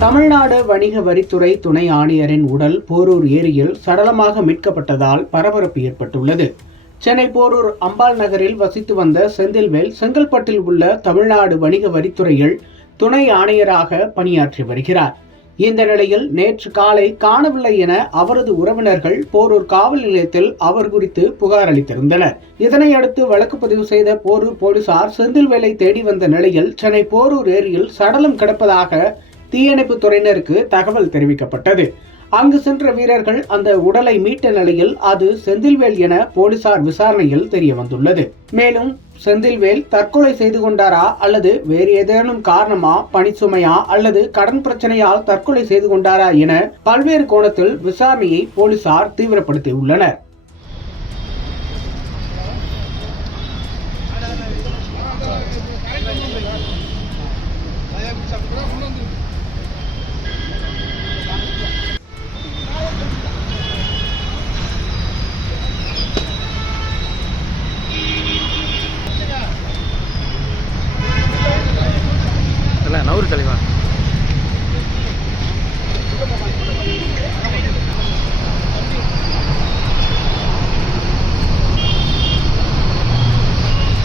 தமிழ்நாடு வணிக வரித்துறை துணை ஆணையரின் உடல் போரூர் ஏரியில் சடலமாக மீட்கப்பட்டதால் பரபரப்பு ஏற்பட்டுள்ளது. சென்னை போரூர் அம்பாள் நகரில் வசித்து வந்த செந்தில்வேல் செங்கல்பட்டில் உள்ள தமிழ்நாடு வணிக வரித்துறையில் துணை ஆணையராக பணியாற்றி வருகிறார். இந்த நிலையில் நேற்று காலை காணவில்லை என அவரது உறவினர்கள் போரூர் காவல் நிலையத்தில் அவர் குறித்து புகார் அளித்திருந்தனர். இதனையடுத்து வழக்கு பதிவு செய்த போரூர் போலீசார் செந்தில்வேலை தேடி வந்த நிலையில் சென்னை போரூர் ஏரியில் சடலம் கிடப்பதாக தீயணைப்பு துறையினருக்கு தகவல் தெரிவிக்கப்பட்டது. அங்கு சென்ற வீரர்கள் அந்த உடலை மீட்ட நிலையில் அது செந்தில்வேல் என போலீசார் விசாரணையில் தெரிய வந்துள்ளது. மேலும் செந்தில்வேல் தற்கொலை செய்து கொண்டாரா அல்லது வேறு ஏதேனும் காரணமா, பணிச்சுமையா அல்லது கடன் பிரச்சனையால் தற்கொலை செய்து கொண்டாரா என பல்வேறு கோணத்தில் விசாரணையை போலீசார் தீவிரப்படுத்தியுள்ளனர்.